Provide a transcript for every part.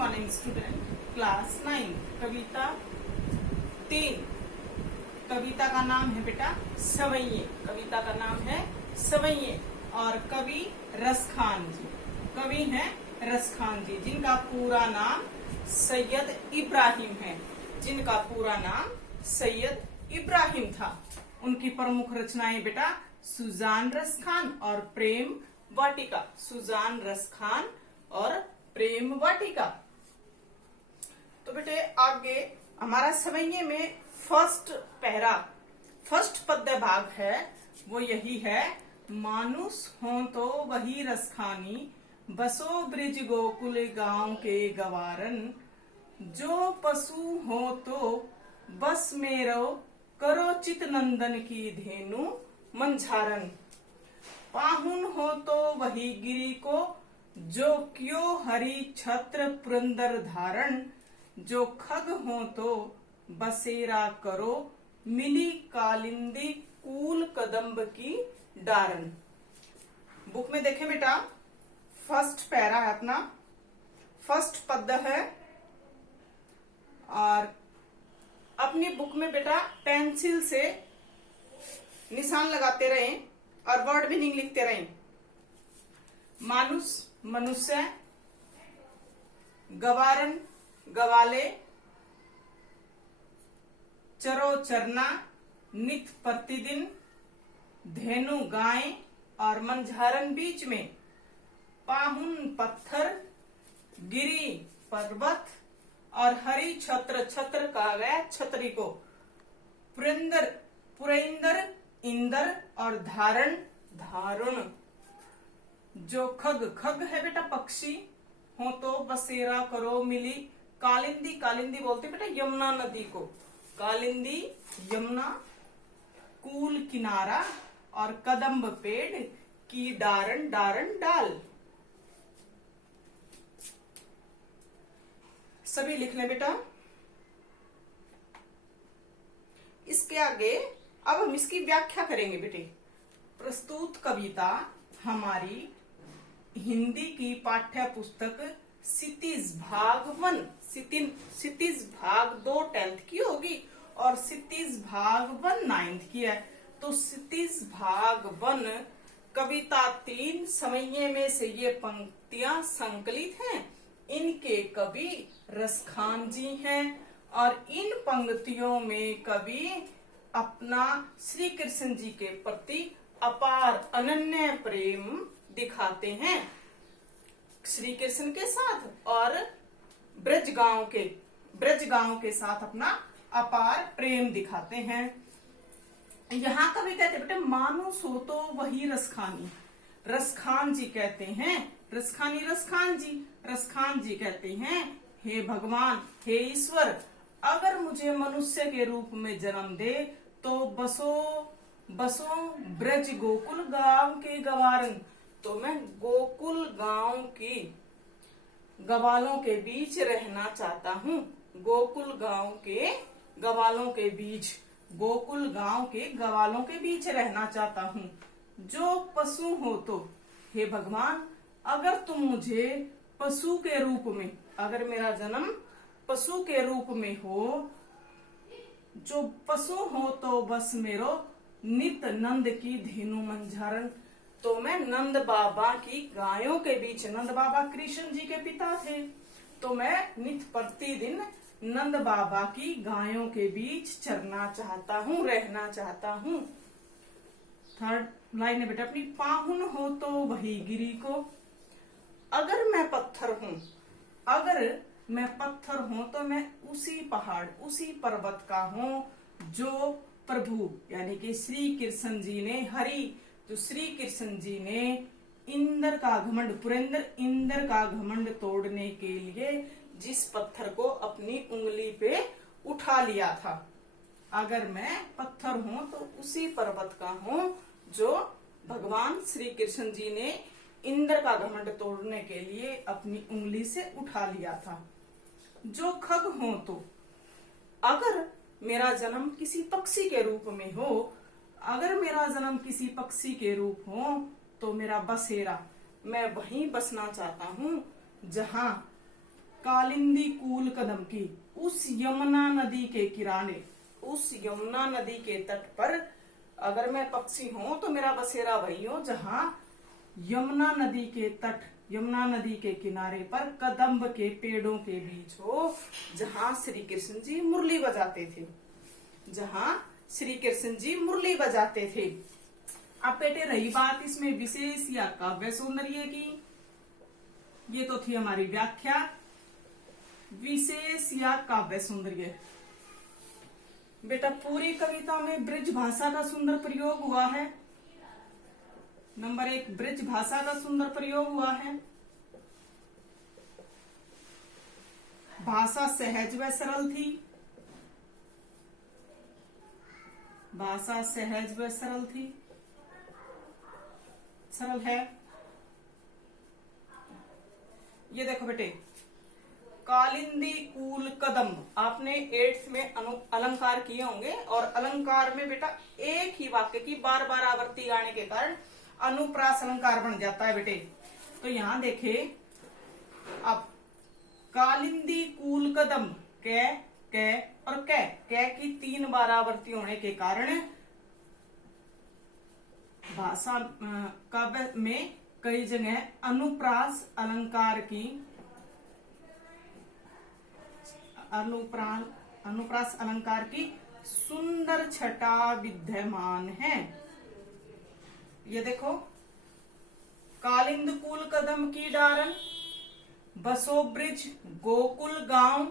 Morning student, class 9 कविता 3। कविता का नाम है बेटा सवैये। कविता का नाम है सवैये और कवि रसखान जी। कवि हैं रसखान जी, जिनका पूरा नाम सैयद इब्राहिम है। जिनका पूरा नाम सैयद इब्राहिम था। उनकी प्रमुख रचनाएं बेटा सुजान रसखान और प्रेम वाटिका। सुजान रसखान और प्रेम वाटिका। तो बेटे आगे हमारा सवैये में फर्स्ट पद्य भाग है, वो यही है। मानुष हो तो वही रसखानी, बसो ब्रिज गोकुल गांव के गवारन। जो पशु हो तो बस मेरो, करो चित नंदन की धेनु मंझारन। पाहुन हो तो वही गिरी को, जो क्यो हरि छत्र पुरंदर धारण। जो खग हो तो बसेरा करो, मिली कालिंदी कूल कदम्ब की डारन। बुक में देखें बेटा, फर्स्ट पैरा है अपना, फर्स्ट पद्य है। और अपनी बुक में बेटा पेंसिल से निशान लगाते रहें और वर्ड मीनिंग लिखते रहें। मानुष मनुष्य, गवारन गवाले, चरो चरना नित प्रतिदिन, धेनु गाय और मंझारन बीच में, पाहुन पत्थर, गिरी पर्वत और हरि छत्र छत्र कहा गया छतरी को, पुरंदर इंदर और धारण धारुण। जो खग है बेटा पक्षी, हो तो बसेरा करो मिली कालिंदी। कालिंदी बोलते बेटा यमुना नदी को, कालिंदी यमुना, कूल किनारा और कदम्ब पेड़ की डारण डारण डाल। सभी लिख लें बेटा। इसके आगे अब हम इसकी व्याख्या करेंगे बेटे। प्रस्तुत कविता हमारी हिंदी की पाठ्य पुस्तक क्षितिज भाग 1, क्षितिज भाग 2 10th की होगी और क्षितिज भाग 1 9th की है। तो क्षितिज भाग 1 कविता 3 सवैये में से ये पंक्तियां संकलित हैं। इनके कवि रसखान जी हैं और इन पंक्तियों में कवि अपना श्री कृष्ण जी के प्रति अपार अनन्य प्रेम दिखाते हैं, श्री कृष्ण के साथ और ब्रज गांव के साथ अपना अपार प्रेम दिखाते हैं। यहाँ कवि कहते बेटे मानुष हो तो वही रसखानी। रसखान जी कहते हैं, रसखान जी कहते हैं, हे भगवान, हे ईश्वर, अगर मुझे मनुष्य के रूप में जन्म दे तो बसो ब्रज गोकुल गांव के गवारन। तो मैं गोकुल गांव की गवालों के बीच रहना चाहता हूँ। गोकुल गांव के गवालों के बीच, गोकुल गांव के गवालों के बीच रहना चाहता हूँ। जो पशु हो तो, हे भगवान, अगर तुम मुझे पशु के रूप में, अगर मेरा जन्म पशु के रूप में हो, जो पशु हो तो बस मेरो नित नंद की धेनु मंझारन। तो मैं नंद बाबा की गायों के बीच, नंद बाबा कृष्ण जी के पिता थे, तो मैं नित प्रतिदिन नंद बाबा की गायों के बीच चरना चाहता हूँ, रहना चाहता हूँ। थर्ड लाइन है बेटा अपनी, पाहुन हो तो वही गिरी को। अगर मैं पत्थर हूं तो मैं उसी पहाड़, उसी पर्वत का हूं जो प्रभु यानी कि श्री कृष्ण जी ने, जो श्री कृष्ण जी ने इंद्र का घमंड, पुरंदर इंद्र का घमंड तोड़ने के लिए जिस पत्थर को अपनी उंगली पे उठा लिया था। अगर मैं पत्थर हूं तो उसी पर्वत का हूं जो भगवान श्री कृष्ण जी ने इंद्र का घमंड तोड़ने के लिए अपनी उंगली से उठा लिया था। जो खग हो तो, अगर मेरा जन्म किसी पक्षी के रूप में हो, अगर मेरा जन्म किसी पक्षी के रूप हो तो मेरा बसेरा, मैं वहीं बसना चाहता हूँ जहाँ कालिंदी कूल कदम की, उस यमुना नदी के किनारे, उस यमुना नदी के तट पर अगर मैं पक्षी हूं तो मेरा बसेरा वही हो जहां यमुना नदी के तट, यमुना नदी के किनारे पर कदम्ब के पेड़ों के बीच हो, जहां श्री कृष्ण जी मुरली बजाते थे, जहां श्री कृष्ण जी मुरली बजाते थे। अब बेटे रही बात इसमें विशेष या काव्य सौंदर्य की, ये तो थी हमारी व्याख्या। विशेष या काव्य सौंदर्य, बेटा पूरी कविता में ब्रज भाषा का सुंदर प्रयोग हुआ है। नंबर 1 ब्रज भाषा का सुंदर प्रयोग हुआ है। भाषा सहज व सरल थी, भाषा सहज व सरल थी, सरल है। ये देखो बेटे, कालिंदी कूल कदम, आपने 8th में अलंकार किए होंगे, और अलंकार में बेटा एक ही वाक्य की बार बार आवृत्ति आने के कारण अनुप्रास अलंकार बन जाता है बेटे। तो यहां देखे, अब कालिंदी कूल कदम, कै और कै की 3 बार आवृत्ति होने के कारण भाषा काव्य में कई जगह अनुप्रास अलंकार की, अनुप्रास अलंकार की सुंदर छटा विद्यमान है। ये देखो, कालिंद कूल कदम की डारन, बसो ब्रिज गोकुल गांव,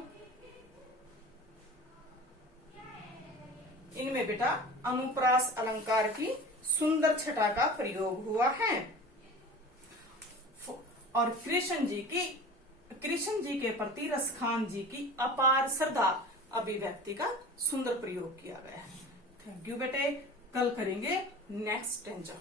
इनमें बेटा अनुप्रास अलंकार की सुंदर छटा का प्रयोग हुआ है। और कृष्ण जी के प्रति रसखान जी की अपार श्रद्धा अभिव्यक्ति का सुंदर प्रयोग किया गया है। थैंक यू बेटे, कल करेंगे नेक्स्ट स्टेंजा।